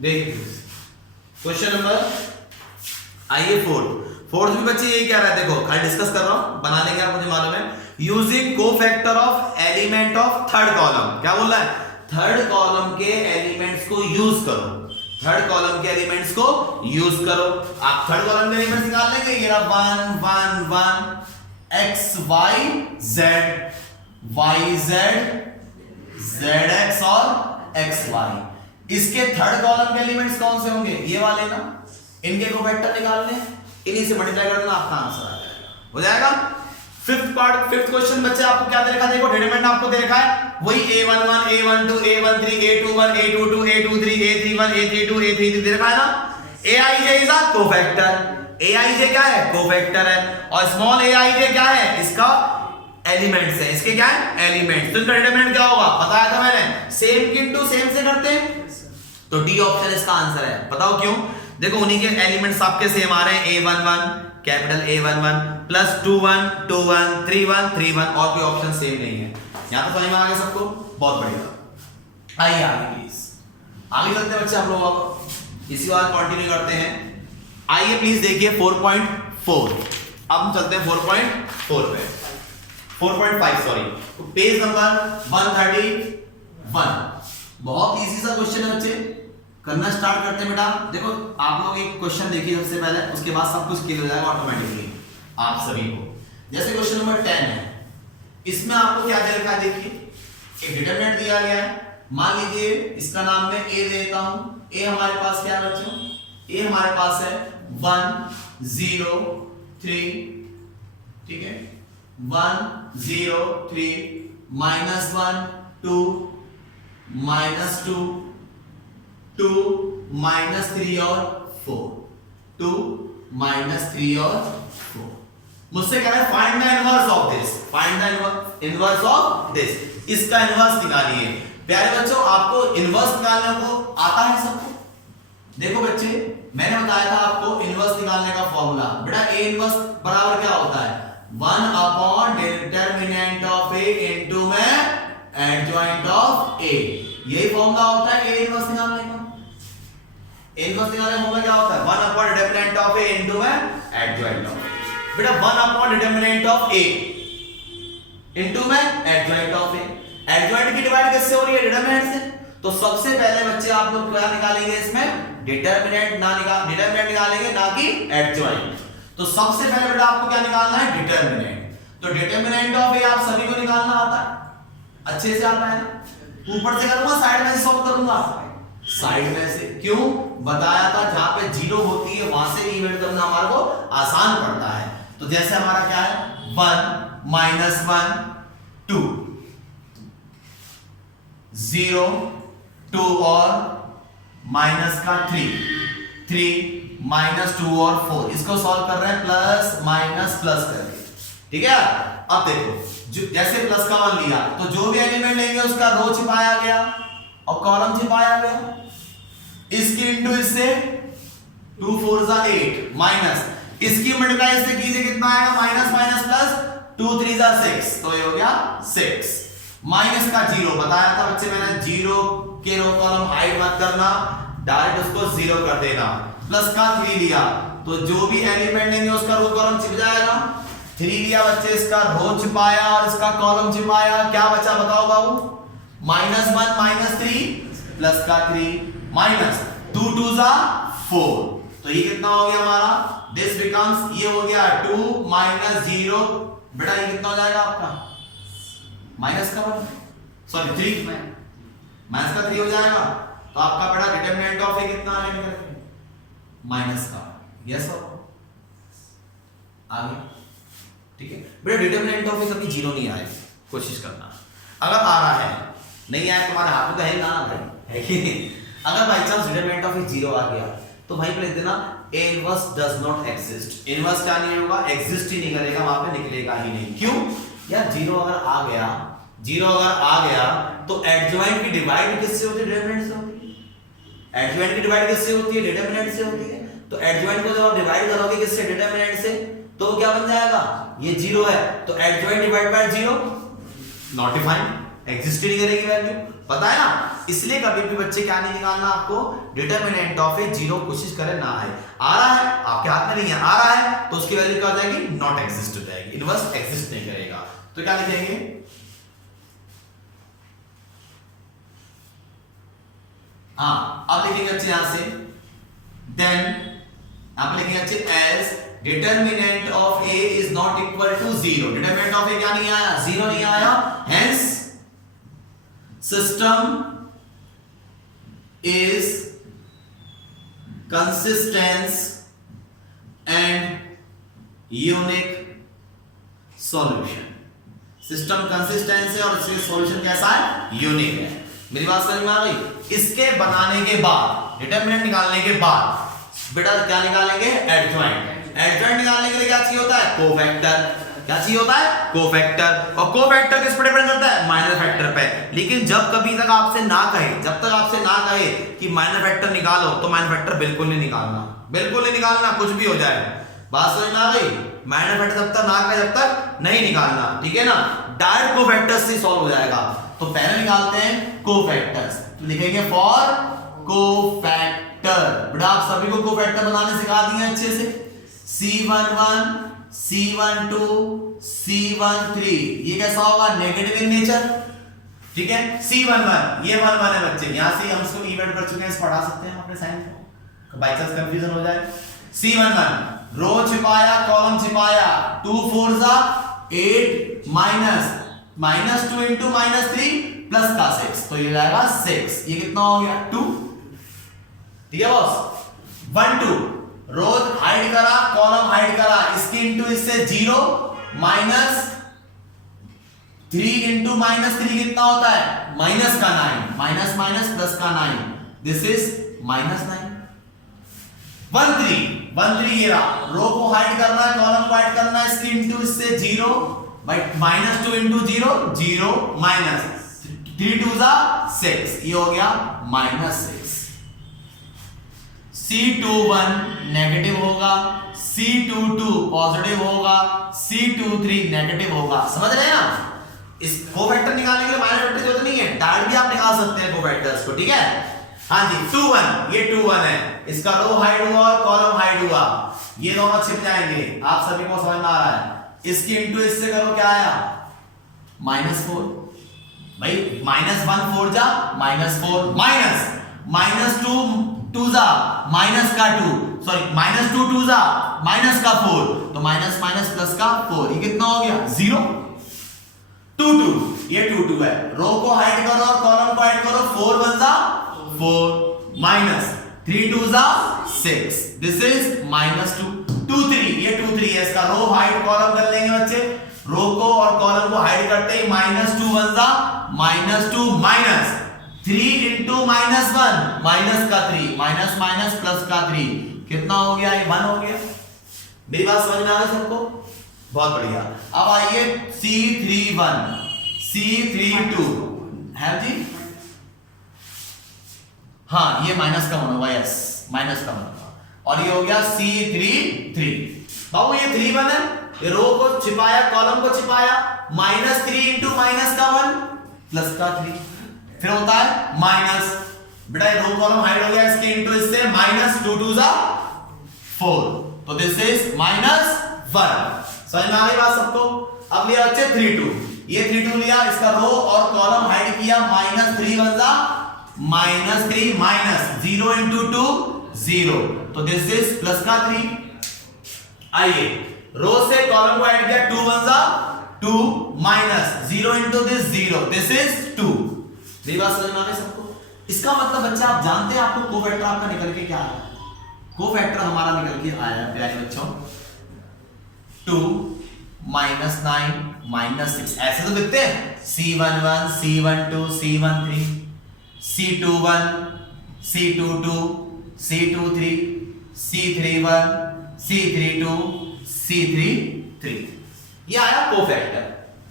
देखिए question number आइए fourth भी बच्चे यही कह रहा है, देखो खाली डिस्कस कर रहा हूं, बना लेंगे आप, मुझे मालूम है। Using cofactor of element of third column, क्या बोल रहा है, थर्ड कॉलम के एलिमेंट्स को यूज करो, थर्ड कॉलम के एलिमेंट्स को यूज करो। आप थर्ड कॉलम के एलिमेंट्स निकाल लेंगे, ये रहा 1 1 1 x y z y z z x और x y, इसके थर्ड कॉलम के एलिमेंट्स कौन से होंगे, ये वाले ना, इनके कोफैक्टर निकालने, इन्हीं से मल्टीप्लाई कर देना, आपका आंसर आ जाएगा, हो जाएगा। फिफ्थ क्वेश्चन बच्चे आपको क्या दे रखा है, देखो डिटरमिनेंट आपको दे रखा है वही a11 a12 a13 a21 a22 a23 a31 a32 a33 दे रखा है ना। aij is a cofactor, aij क्या है, कोफैक्टर है, और स्मॉल aij क्या है, इसका एलिमेंट्स है, इसके क्या है, एलिमेंट्स। तो इसका डिटरमिनेंट क्या होगा, बताया था मैंने, सेम इनटू सेम से करते हैं, तो डी ऑप्शन इसका आंसर है। बताओ क्यों, देखो उन्हीं के एलिमेंट्स आपके सेम आ रहे हैं, a11 कैपिटल A11 प्लस 21 21 31 31, और कोई ऑप्शन सेम नहीं है। यहां तो समझ में आ गया सबको, बहुत बढ़िया। आइए आगे प्लीज, आगे चलते हैं बच्चे हम लोग, अब इसी बात कंटिन्यू करते हैं। आइए प्लीज देखिए 4.4, अब हम चलते हैं 4.4 पे, 4.5 सॉरी, पेज नंबर 131। बहुत इजी सा क्वेश्चन है बच्चे, करना स्टार्ट करते हैं बेटा। देखो आप लोग एक क्वेश्चन देखिए सबसे पहले, उसके बाद सब कुछ क्लियर हो जाएगा ऑटोमेटिकली आप सभी को। जैसे क्वेश्चन नंबर 10 है, इसमें आपको क्या दे रखा है, देखिए एक डिटरमिनेंट दिया गया है, मान लीजिए इसका नाम मैं a देता हूं। a हमारे पास क्या है बच्चों, a हमारे पास है 1 0 3, ठीक है, 1 0 3 -1 2 -2 2 -3 और 4, 2 -3 और 4। मुझसे कह रहा है find the inverse of this, find the inverse of this, इसका इनवर्स निकालिए। प्यारे बच्चों आपको इनवर्स निकालने को आता है सबको। देखो बच्चे मैंने बताया था आपको इनवर्स निकालने का फॉर्मूला, बेटा a इनवर्स बराबर क्या होता है, 1 upon determinant of a into में एडजॉइंट ऑफ a, यही फॉर्मूला होता है a इनवर्स निकालने का। इनवर्स निकालने का फॉर्मूला क्या होता है, 1 upon determinant of a into में एडजॉइंट ऑफ a, बेटा 1 upon determinant of a into में एडजॉइंट ऑफ a। एडजॉइंट की डिवाइड किससे हो रही है, डिटरमिनेंट से। तो सबसे पहले बच्चे आप लोग क्या निकालेंगे, इसमें डिटरमिनेंट निकालेंगे ना कि एडजॉइंट। तो सबसे पहले बेटा आपको क्या निकालना है, डिटरमिनेंट। तो डिटरमिनेंट ऑफ a आप सभी को निकालना आता है, अच्छे से आता है ना। ऊपर से करूंगा साइड में से सॉल्व करूंगा, साइड में से, क्यों बताया था जहां पे जीरो होती है वहां से इवेंट करना हमारे को आसान पड़ता है। तो जैसे हमारा क्या है 1 -1 2 0 2 और माइनस का 3 -2 और 4, इसको सॉल्व कर रहे हैं प्लस माइनस प्लस करके, ठीक है। अब देखो जैसे प्लस का 1 लिया तो जो भी एलिमेंट लेंगे उसका रो छिपाया गया और कॉलम छिपाया गया, इसकी इंटू इससे 2 4 जा 8 माइनस इसकी मल्टीप्लाई इससे कीजिए, कितना आएगा, माइनस माइनस प्लस 2 3 जा 6, तो ये हो गया 6। माइनस का 0 बताया था बच्चे मैंने, 0 के रो कॉलम हाइड मत करना, डायरेक्ट उसको 0 कर देना। प्लस का 3 लिया तो जो भी एलिमेंट लेंगे उसका रो कॉलम छिप जाएगा। 3 लिया बच्चे, इसका रो छिपाया और इसका कॉलम छिपाया, क्या बचा बताओ बाबू, -1 -3 प्लस का 3 माइनस 2 2 जा 4, तो ये कितना हो गया हमारा, दिस बिकम्स, ये हो गया 2 -0, बेटा ये कितना हो जाएगा आपका, माइनस का 1 सॉरी 3 माइनस का 3 हो जाएगा। तो आपका बेटा डिटरमिनेंट ऑफ a कितना आने निकल के माइनस का, यस आगे, ठीक है बेटा। डिटरमिनेंट ऑफ a कभी 0 नहीं आए, कोशिश करना, अगर आ रहा है नहीं आया तुम्हारे हाथ में तो है ना भाई, है कि नहीं। अगर by chance determinant of a 0 आ गया तो भाई पे लिख देना a inverse does not exist. Inverse क्या नहीं होगा, एग्जिस्ट ही नहीं करेगा, वहां पे निकलेगा ही नहीं। क्यों यार, 0 अगर आ गया तो एडजॉइंट की डिवाइड किससे होती है, डिटरमिनेंट से होती है। एडजॉइंट की डिवाइड किससे होती है, डिटरमिनेंट से होती है। तो एडजॉइंट को जब आप डिवाइड करोगे किससे, डिटरमिनेंट से, तो क्या बन जाएगा, ये 0 है तो adjoint divide by 0 not defined, exist ही नहीं करेगी वैल्यू। पता है ना, इसलिए कभी भी बच्चे क्या नहीं निकालना आपको, डिटरमिनेंट ऑफ ए जीरो कोशिश करें ना आए। आ रहा है आपके हाथ में नहीं है, आ रहा है तो उसकी वैल्यू क्या हो जाएगी, नॉट एग्जिस्ट हो जाएगी, इनवर्स एग्जिस्ट नहीं करेगा। तो क्या लिखेंगे, हाँ अब लिखेंगे अच्छे यहां से, देन आप लिखेंगे अच्छे as determinant of A is not equal to zero. Determinant of A क्या नहीं आया, जीरो नहीं आया, hence system is consistence and unique solution. System consistence है और इसके सॉल्यूशन कैसा है, यूनिक है। मेरी बात समझ में आ गई। इसके बनाने के बाद, डिटरमिनेंट निकालने के बाद बेटा क्या निकालेंगे, एडजॉइंट। एडजॉइंट निकालने के लिए क्या चाहिए होता है, कोफैक्टर। क्या चाहिए होता है, कोफैक्टर। और कोफैक्टर किस पर डिपेंड करता है, माइनर फैक्टर पे। लेकिन जब कभी तक आपसे ना कहे, जब तक आपसे ना कहे कि माइनर फैक्टर निकालो, तो माइनर फैक्टर बिल्कुल नहीं निकालना, बिल्कुल नहीं निकालना, कुछ भी हो जाए। बात समझ में आ गई। माइनर फैक्टर जब तक ना कहे तब तक नहीं निकालना, ठीक है ना। डायरेक्ट कोफैक्टर्स से सॉल्व हो जाएगा। तो पहले निकालते हैं कोफैक्टर्स, तो लिखेंगे फॉर कोफैक्टर। बेटा आप सभी को कोफैक्टर बनाने सिखा दिए अच्छे से। C11, C12, C13, ये कैसा होगा, नेगेटिव इन नेचर, ठीक है। C11 ये 1 है बच्चे, यहां से हम इसको इवेंट कर चुके हैं, इस पढ़ा सकते हैं अपने साइन को, बाई चांस कंफ्यूजन हो जाए। C11 रो छिपाया, कॉलम छिपाया, 2 4 जा 8 -2 इंटू -3 प्लस का 6, तो ये जाएगा 6। ये कितना हो गया, 2, ठीक है बॉस। 1 2 रोज हाइड करा, कॉलम हाइड करा, इसकी इंटू इससे 0 -3 इंटू -3 कितना होता है, माइनस का 9, माइनस माइनस प्लस का 9, दिस इज -9। 1 3 ये रहा, रो को हाइड करना है, कॉलम को हाइड करना है, इसकी इंटू इससे 0 -2 इंटू 0 0 -3 2 जा 6, ये हो गया -6। C21 नेगेटिव होगा, C22 पॉजिटिव होगा, C23 नेगेटिव होगा। समझ रहे हैं ना। इस कोफैक्टर निकालने के लिए माइनर फैक्टर जरूरत नहीं है, डायरेक्ट भी आप निकाल सकते हैं कोफैक्टर्स को, ठीक है। हाँ जी 2 1, ये 2 1 है, इसका रो हाइड हुआ और कॉलम हाइड हुआ, ये दोनों छिप जाएंगे। आप सभी को समझ में आ रहा है। इसकी इंटू इससे करो, क्या आया, -4। भाई -1 4 जा -4, -2 2 जा माइनस का 2, सॉरी -2 2 जा माइनस का 4, तो माइनस माइनस प्लस का 4, ये कितना हो गया, 0 2 2, ये 2 2 है। रो को हाइड करो और कॉलम को हाइड करो, 4 1 जा 4 -3 2 जा 6, दिस इज -2 2 3, ये 2 3 है, इसका रो हाइड कॉलम कर लेंगे बच्चे। रो को और कॉलम को हाइड करते ही -2 1 जा -2 3 इंटू -1 माइनस का 3, माइनस माइनस प्लस का 3, कितना हो गया, ये 1 हो गया। मेरी बात समझ में आ रही सबको, बहुत बढ़िया। अब आइए C31 C32 है जी, हाँ ये माइनस का 1 होगा, यस माइनस का 1 होगा, और ये हो गया C33। बाबू ये 3 1 है, ये रो को छिपाया, कॉलम को छिपाया, -3 इंटू माइनस का 1 प्लस का 3, फिर होता है माइनस, बेटा रो कॉलम हाइड हो गया, इसके इंटू इससे -2 2 जा 4, तो दिस इज -1। समझ में आ गई बात सबको। अब लिया बच्चे 3 2, ये 3 2 लिया, इसका रो और कॉलम हाइड किया, -3 1 जा -3 0 इंटू 2 0, तो दिस इज प्लस का 3। आइए रो से कॉलम को ऐड किया, 2 1 जा 2 -0 इंटू दिस 0, दिस इज 2। मेरी बात समझ में आ गई सबको। इसका मतलब बच्चा आप जानते हैं आपको कोफैक्टर आपका निकल के क्या आया, कोफैक्टर हमारा निकल के आया प्यारे बच्चों 2 -9 -6, ऐसे तो लिखते हैं C11 C12 C13 C21 C22 C23 C31 C32 C33, ये आया कोफैक्टर।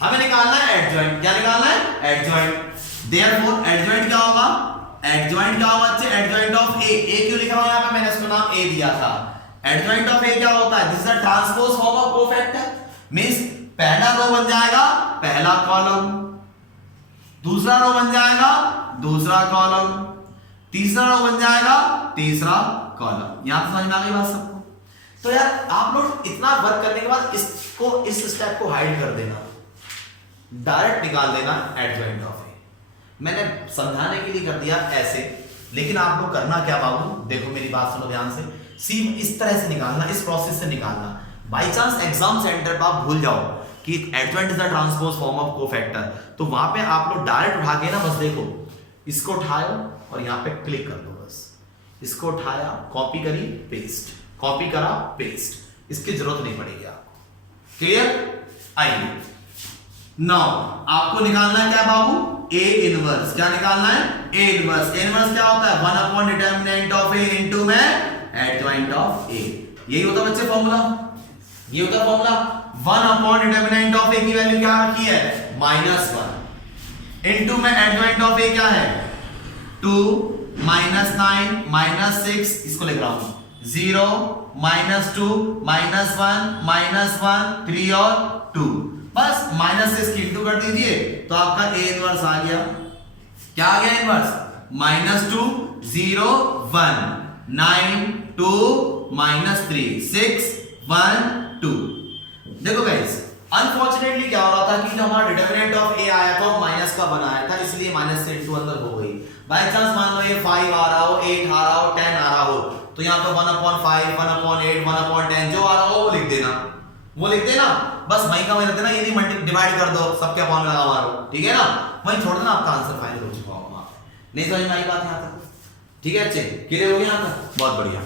हमें निकालना है एडजॉइंट। क्या निकालना है, एडजॉइंट। देयरफॉर एडजॉइंट क्या होगा, एडजॉइंट क्या होगा बच्चे, एडजॉइंट ऑफ ए क्यों लिख रहा हूं यहां पे, मैंने इसको नाम ए दिया था। एडजॉइंट ऑफ ए क्या होता है, this is the transpose form of cofactor, means पहला रो बन जाएगा पहला कॉलम, दूसरा रो बन जाएगा दूसरा कॉलम, तीसरा रो बन जाएगा तीसरा कॉलम। यहां तो समझ में आ गई बात सबको? तो यार आप लोग इतना वर्क करने के बाद इसको, इस स्टेप को हाइड कर देना, डायरेक्ट निकाल देना एडजॉइंट ऑफ ए। मैंने समझाने के लिए कर दिया ऐसे, लेकिन आप लोग करना क्या बाबू, देखो मेरी बात सुनो ध्यान से, सी इस तरह से निकालना, इस प्रोसेस से निकालना। बाई चांस एग्जाम सेंटर पर आप भूल जाओ कि adjoint is the transpose form of cofactor, तो वहां पे आप लोग डायरेक्ट उठा के ना बस देखो, इसको उठाओ और यहां पे क्लिक कर दो, बस इसको उठाया, कॉपी करी, पेस्ट, कॉपी करा, पेस्ट, इसकी जरूरत नहीं पड़ेगी आपको। क्लियर? आइए नाउ आपको निकालना है क्या बाबू, ए इनवर्स। क्या निकालना है? A inverse. ए इनवर्स क्या होता है? 1 डिटर्मिनेंट ऑफ ए इनटू में एडजॉइंट ऑफ ए। यही होता है बच्चे फॉर्मूला, ये होता है फॉर्मूला। 1 डिटर्मिनेंट ऑफ ए की वैल्यू क्या रखी है? -1 इनटू में एडजॉइंट ऑफ ए क्या है? 2 -9 -6, इसको लिख रहा हूं 0 -2 -1 -1 3 और 2, बस माइनस से इसकी इंटू कर दीजिए तो आपका ए इनवर्स आ गया। क्या आ गया इनवर्स? -2 0 1 9 2 -3 6 1 2। देखो गाइस, अनफॉर्चुनेटली क्या हो रहा था कि जो हमारा डिटरमिनेंट ऑफ ए आया था वो माइनस का बनाया था, इसलिए माइनस से इंटू अंदर हो गई। बाय चांस मान लो ये 5 आ रहा हो, 8 आ रहा हो, 10 आ रहा हो, तो यहां पे 1/5 1/8 1/10 जो आ रहा हो वो लिख देना, वो लिख देना, बस वहीं का वहीं रख देना, ये नहीं मल्टी डिवाइड कर दो, सबके अपॉन लगा मारो, ठीक है ना, वहीं छोड़ देना, आपका आंसर फाइनल हो चुका होगा। नहीं समझ में आई बात यहां तक? ठीक है अच्छे, क्लियर हो गया यहां तक? बहुत बढ़िया।